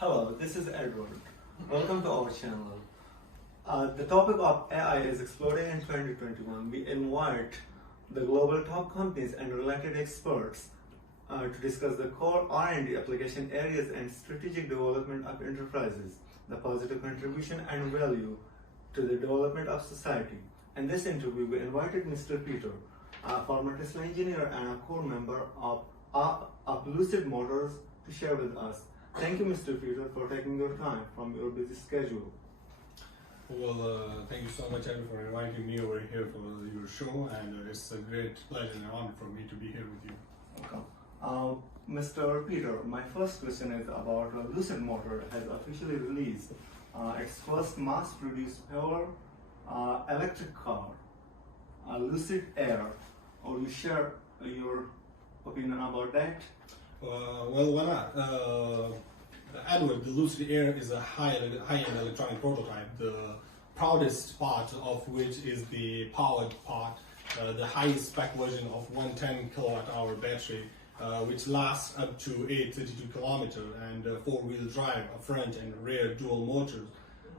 Hello, this is Edward. Welcome to our channel. The topic of AI is exploding in 2021. We invite the global top companies and related experts to discuss the core R&D application areas and strategic development of enterprises, the positive contribution and value to the development of society. In this interview, we invited Mr. Peter, a former Tesla engineer and a core member of Lucid Motors, to share with us. Thank you, Mr. Peter, for taking your time from your busy schedule. Well, thank you so much, Edward, for inviting me over here for your show, and it's a great pleasure and honor for me to be here with you. Okay. Mr. Peter, my first question is about Lucid Motor has officially released its first mass-produced pure electric car, Lucid Air. Will you share your opinion about that? Well, why not? Edward, the Lucid Air is a high-end electronic prototype, the proudest part of which is the powered part, the highest spec version of 110 kilowatt-hour battery, which lasts up to 832 kilometers, and four-wheel drive, a front and rear dual motors.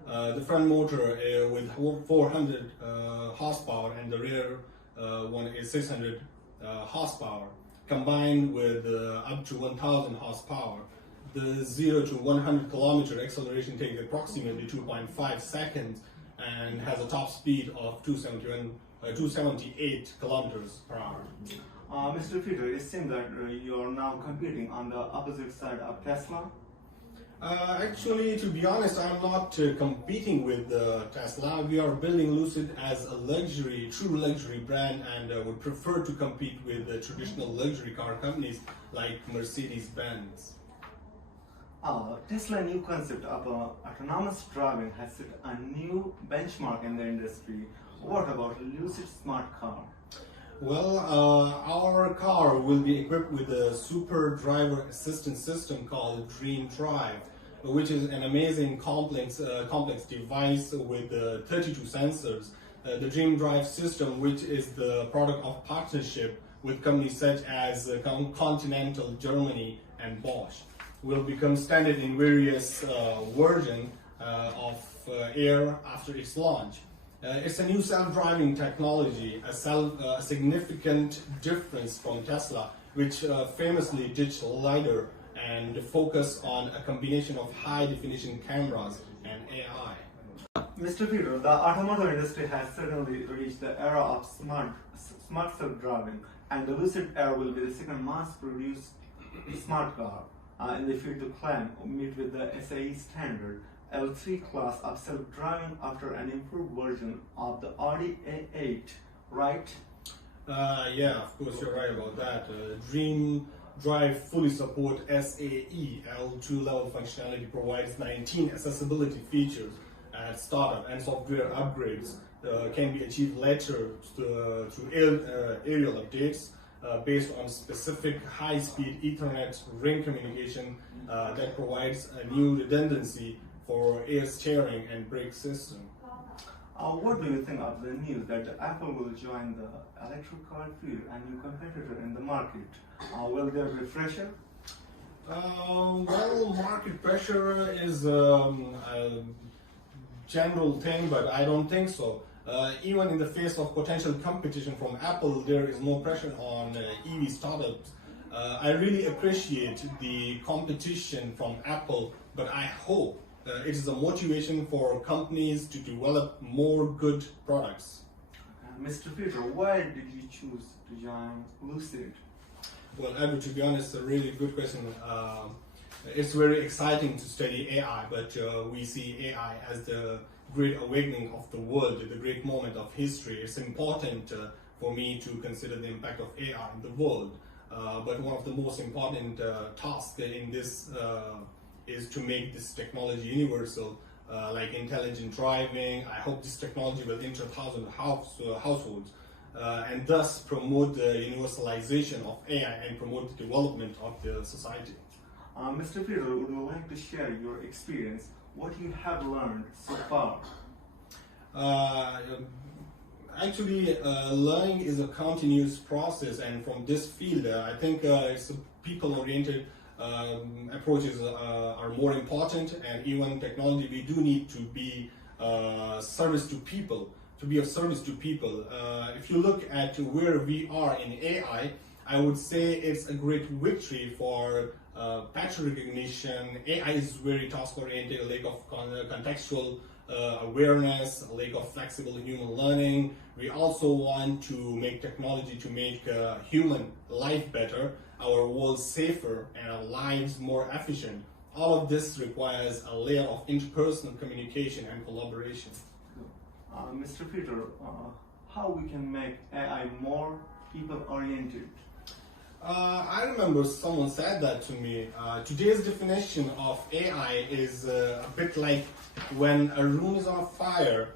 The front motor with 400 horsepower and the rear one is 600 horsepower, combined with up to 1000 horsepower. The 0 to 100 kilometer acceleration takes approximately 2.5 seconds and has a top speed of 278 kilometers per hour. Mr. Peter, it seems that you are now competing on the opposite side of Tesla. Actually, to be honest, I'm not competing with Tesla. We are building Lucid as a true luxury brand, and would prefer to compete with the traditional luxury car companies like Mercedes-Benz. Tesla's new concept of autonomous driving has set a new benchmark in the industry. What about Lucid Smart Car? Well, our car will be equipped with a super driver assistance system called Dream Drive, which is an amazing complex device with 32 sensors. The Dream Drive system, which is the product of partnership with companies such as Continental, Germany, and Bosch, will become standard in various versions of Air after its launch. It's a new self-driving technology, a significant difference from Tesla, which famously ditched LiDAR and focus on a combination of high-definition cameras and AI. Mr. Peter, the automotive industry has certainly reached the era of smart self-driving, and the Lucid Air will be the second mass-produced smart car in the field to claim meet with the SAE standard L3 class of self-driving after an improved version of the Audi A8, right? Yeah, of course, you're right about that. Dream Drive fully support SAE L2 level functionality, provides 19 accessibility features at startup, and software upgrades can be achieved later through aerial updates based on specific high-speed Ethernet ring communication that provides a new redundancy for air steering and brake system. What do you think of the news that Apple will join the electric car field, a new competitor in the market? Will there be pressure? Well, market pressure is a general thing, but I don't think so. Even in the face of potential competition from Apple, there is no pressure on EV startups. I really appreciate the competition from Apple, but I hope it is a motivation for companies to develop more good products. Mr. Peter, why did you choose to join Lucid? Well, Edward, to be honest, a really good question. It's very exciting to study AI, but we see AI as the great awakening of the world, the great moment of history. It's important for me to consider the impact of AI in the world. But one of the most important tasks in this is to make this technology universal, like intelligent driving. I hope this technology will enter thousands of households and thus promote the universalization of AI and promote the development of the society. Mr. Peter, would you like to share your experience, what you have learned so far? Actually, learning is a continuous process, and from this field, I think it's a people-oriented approaches are more important, and even technology, we do need to be service to people, to be of service to people. If you look at where we are in AI, I would say it's a great victory for pattern recognition. AI is very task-oriented, a lack of contextual awareness, a lack of flexible human learning. We also want to make technology to make human life better, our world safer, and our lives more efficient. All of this requires a layer of interpersonal communication and collaboration. Mr. Peter, how we can make AI more people-oriented? I remember someone said that to me. Today's definition of AI is a bit like when a room is on fire,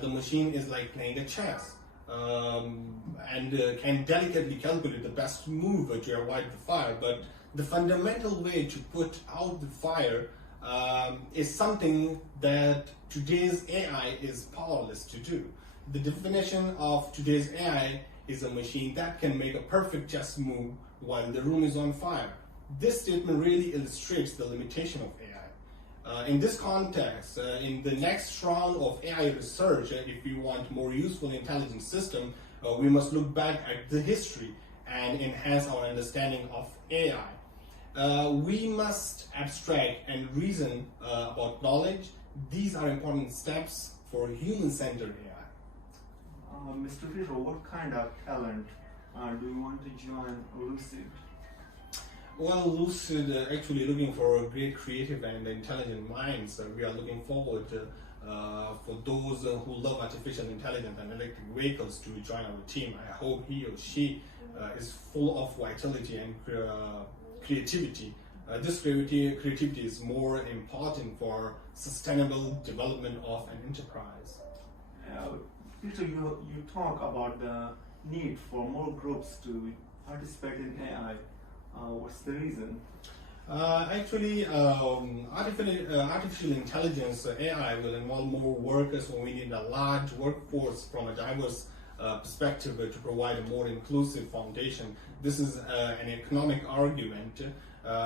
the machine is like playing a chess and can delicately calculate the best move to avoid the fire. But the fundamental way to put out the fire is something that today's AI is powerless to do. The definition of today's AI is a machine that can make a perfect chess move while the room is on fire. This statement really illustrates the limitation of AI. In this context, in the next round of AI research, if we want more useful intelligent system, we must look back at the history and enhance our understanding of AI. We must abstract and reason about knowledge. These are important steps for human-centered AI. Mr. Peter, what kind of talent do you want to join Lucid? Well, Lucid actually looking for great creative and intelligent minds. We are looking forward for those who love artificial intelligence and electric vehicles to join our team. I hope he or she is full of vitality and creativity. This creativity is more important for sustainable development of an enterprise. Peter, you talk about the need for more groups to participate in AI. What's the reason? Actually, artificial intelligence, AI, will involve more workers, so we need a large workforce from a diverse perspective to provide a more inclusive foundation. This is an economic argument.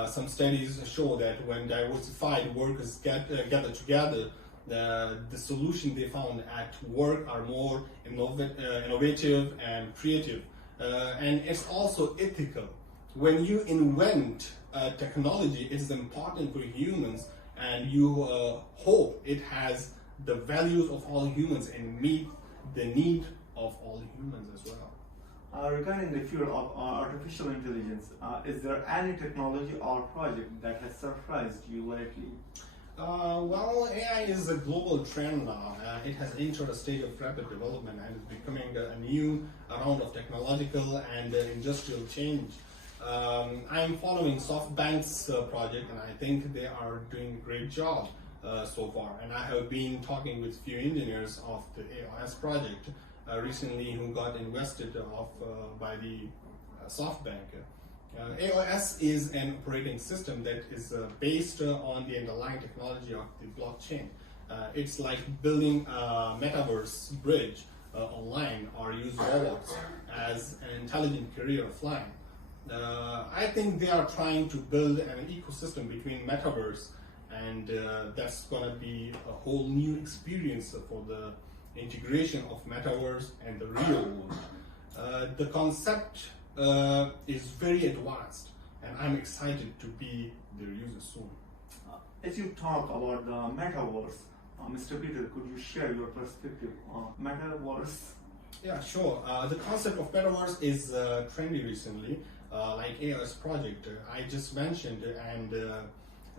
Some studies show that when diversified workers gather together, the solution they found at work are more innovative and creative. And it's also ethical. When you invent technology, it is important for humans, and you hope it has the values of all humans and meet the need of all humans as well. Regarding the field of artificial intelligence, is there any technology or project that has surprised you lately? Well, AI is a global trend now. It has entered a stage of rapid development and is becoming a new round of technological and industrial change. I'm following SoftBank's project, and I think they are doing a great job so far. And I have been talking with few engineers of the AOS project recently who got invested by the SoftBank. AOS is an operating system that is based on the underlying technology of the blockchain. It's like building a metaverse bridge online, or use robots as an intelligent career offline. I think they are trying to build an ecosystem between metaverse, and that's going to be a whole new experience for the integration of metaverse and the real world. The concept is very advanced, and I'm excited to be their user soon. As you talk about the metaverse, Mr. Peter, could you share your perspective on metaverse? Yeah, sure. The concept of metaverse is trendy recently, like AOS project I just mentioned, and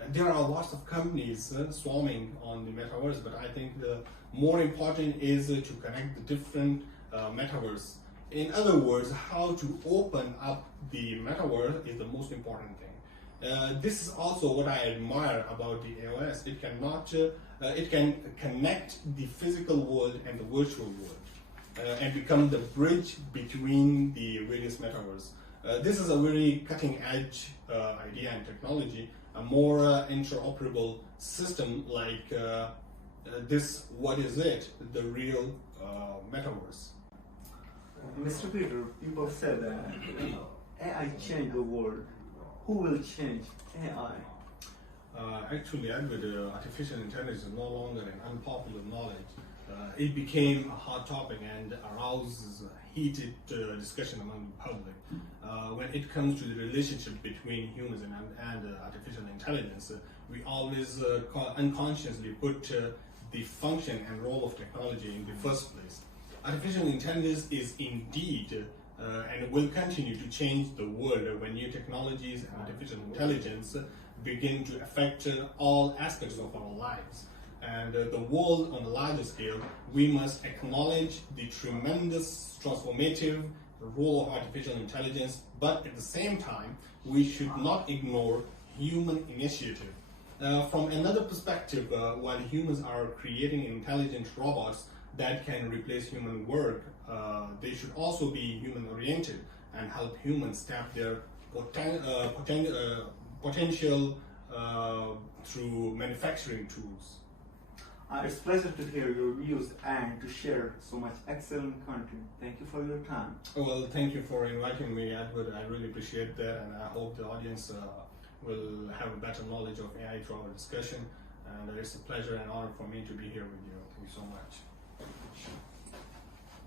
there are lots of companies swarming on the metaverse, but I think the more important is to connect the different metaverse. In other words, how to open up the metaverse is the most important thing. This is also what I admire about the AOS. It can connect the physical world and the virtual world and become the bridge between the various metaverse. This is a very cutting edge idea and technology, a more interoperable system like this, what is it, the real metaverse. Mr. Peter, people said that AI changed the world. who will change AI? Actually, Edward, artificial intelligence is no longer an unpopular knowledge. It became a hot topic and arouses heated discussion among the public. When it comes to the relationship between humans and artificial intelligence, we always unconsciously put the function and role of technology in the first place. Artificial intelligence is indeed and will continue to change the world when new technologies and artificial intelligence begin to affect all aspects of our lives. And the world on a larger scale, we must acknowledge the tremendous transformative role of artificial intelligence, but at the same time, we should not ignore human initiative. From another perspective, while humans are creating intelligent robots that can replace human work, they should also be human-oriented and help humans tap their potential through manufacturing tools. It's a pleasure to hear your views and to share so much excellent content. Thank you for your time. Well, thank you for inviting me, Edward. I really appreciate that, and I hope the audience will have a better knowledge of AI through our discussion. And it's a pleasure and honor for me to be here with you. Thank you so much.